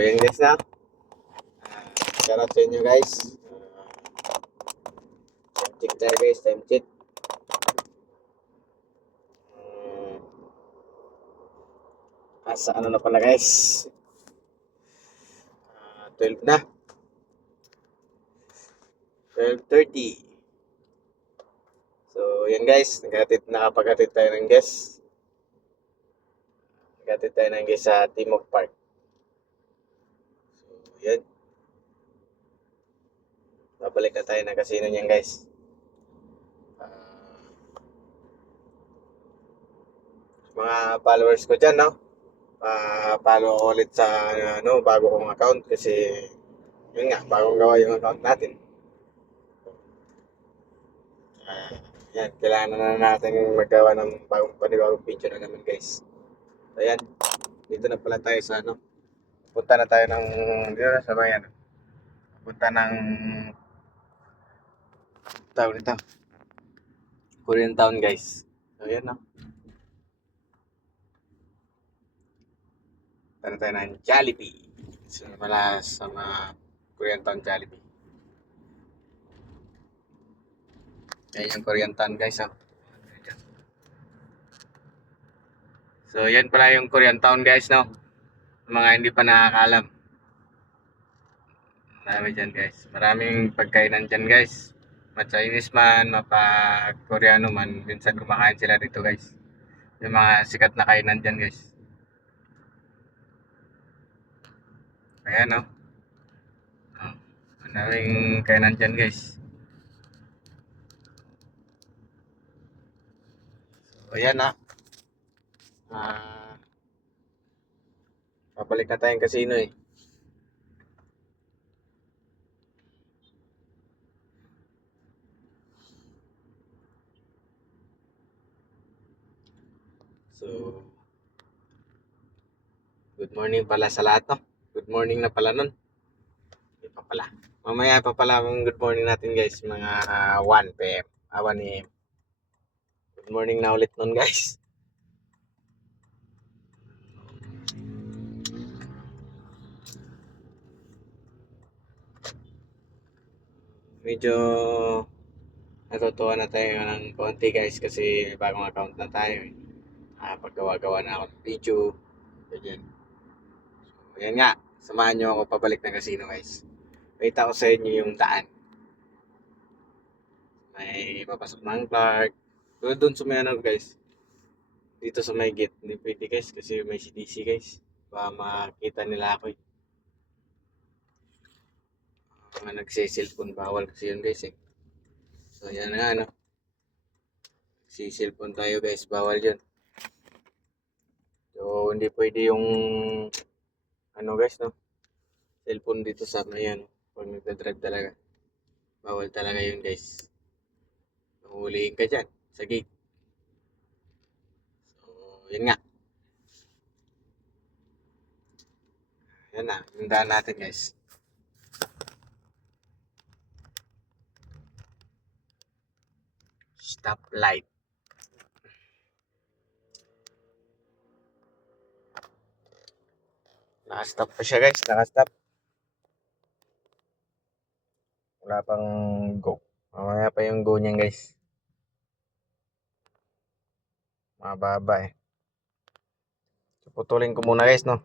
yan guys na. Shoutout sa inyo guys. Time check tayo guys, time check. Asa ano na pala guys? 12 na. 12:30. So, yan guys, nakapaghatid tayo ng guest. Naghatid tayo ng guest sa Timog Park. So, yan. Babalik na tayo ng casino niyan guys. Mga followers ko dyan, no? Follow ko ulit sa bago kong account kasi yun nga, bagong gawa yung account natin. Yan, kailangan na natin magawa ng panibagong picture na naman guys. So yan, dito na pala tayo sa punta na tayo ng dito na sa bayan. Punta ng tawag nito, Korean Town guys. So yan, no? Punta na tayo ng Jollibee. So mala sa mga Korean Town Jollibee. Yan yung Korean Town guys, oh. So yan pala yung Korean Town guys, no? Mga hindi pa nakakaalam. Marami dyan guys. Maraming pagkainan dyan guys. Ma-Chinese man, mapa-Koreano man. Minsan kumakain sila dito guys. Yung mga sikat na kainan dyan guys. Ayan, no? Oh, maraming kainan dyan guys. So ayan, na. Babalik na tayong casino eh. So, good morning pala sa lahat, no? Good morning na pala nun. Hindi pa pala. Mamaya pa pala ang good morning natin guys. Mga 1 PM. 1 AM. Good morning na ulit nun guys. Medyo natutuwa na tayo ng konti guys kasi bagong account na tayo. Paggawa-gawa na ako ng video. Ganyan. So, yan nga. Samahan nyo ako pabalik ng casino guys. Wait ako sa inyo yung daan. May papasok ng Clark. Pero doon sa may guys. Dito sa may gate. Hindi pwede guys kasi may CDC guys. Baka makita nila ako eh. Mga nagsisilpon. Bawal kasi yun guys eh. So yan nga sisilpon tayo guys. Bawal yun. So hindi pwede yung guys, no? Cellphone dito sa may pag nagdadrive talaga. Bawal talaga yun guys. Nahuhulihin ka dyan sa gate. So yun nga. Yan na. Yung daan natin guys. Stoplight. Naka-stop pa siya guys. Naka-stop. Wala pang go. Mamaya pa yung go niyan guys. Mababa eh. So, putulin ko muna guys, no?